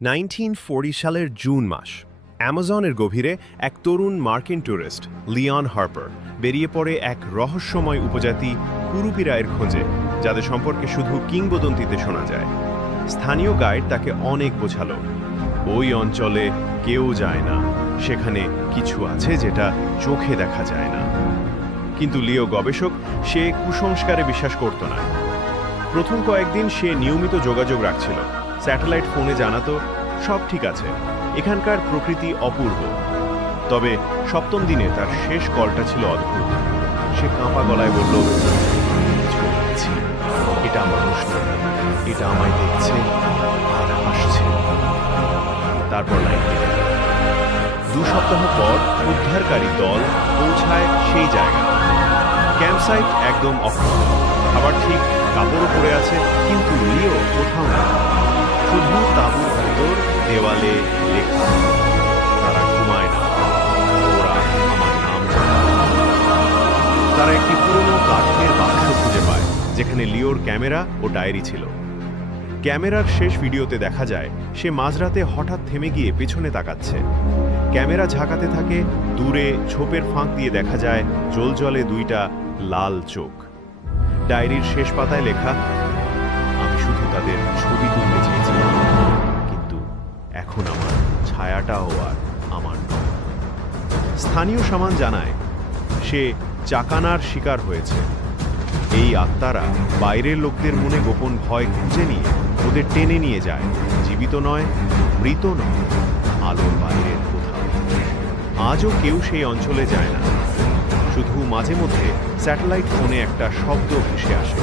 1940 সালের জুন মাস অ্যামাজনের গভীরে এক তরুণ মার্কিন ট্যুরিস্ট লিওন হার্পার বেরিয়ে পড়ে এক রহস্যময় উপজাতি কুরুপিরায়ের খোঁজে, যাদের সম্পর্কে শুধু কিংবদন্তিতে শোনা যায়। স্থানীয় গাইড তাকে অনেক বোঝালো, ওই অঞ্চলে কেউ যায় না, সেখানে কিছু আছে যেটা চোখে দেখা যায় না। কিন্তু লিও গবেষক, সে কুসংস্কারে বিশ্বাস করত না। প্রথম কয়েকদিন সে নিয়মিত যোগাযোগ রাখছিল, স্যাটেলাইট ফোনে জানাতো সব ঠিক আছে, এখানকার প্রকৃতি অপূর্ব। তবে সপ্তম দিনে তার শেষ কলটা ছিল অদ্ভুত। সে কাঁপা গলায় বলল, কিছু দেখেছি, এটা মানুষ না, এটা আমায় দেখছে আর হাসছে। তারপর লাইন কেটে গেল। 2 সপ্তাহ পর উদ্ধারকারী দল পৌঁছায় সেই জায়গায়। ক্যাম্পসাইট একদম অক্ষত, খাবার ঠিক, কাপড়ও পরে আছে, কিন্তু লিও কোথাও না। শুধু তাঁবুর ভেতর দেওয়ালে লেখা, তারা ঘুমায় না, ওরা আমার নাম জানে। তারা একটি পুরনো কাঠের বাক্স খুঁজে পায়, যেখানে লিওর ক্যামেরা ও ডায়েরি ছিল। ক্যামেরার শেষ ভিডিওতে দেখা যায় সে মাঝরাতে হঠাৎ থেমে গিয়ে পেছনে তাকাচ্ছে। ক্যামেরা ঝাঁকাতে থাকে, দূরে ছোপের ফাঁক দিয়ে দেখা যায় জ্বলজ্বলে 2টা লাল চোখ। ডায়েরির শেষ পাতায় লেখা, আমি শুধু তাদের ছবি তুলতে চেয়েছিলাম, কিন্তু এখন আমার ছায়াটাও আর আমার নয়। স্থানীয় সামান জানায় সে চাকানার শিকার হয়েছে। এই আত্মারা বাইরের লোকদের মনে গোপন ভয় খুঁজে নিয়ে ওদের টেনে নিয়ে যায়, জীবিত নয়, মৃত নয়, আলোর বাইরের কোথাও। আজও কেউ সেই অঞ্চলে যায় না, শুধু মাঝে মধ্যে স্যাটেলাইট ফোনে একটা শব্দ ভেসে আসে।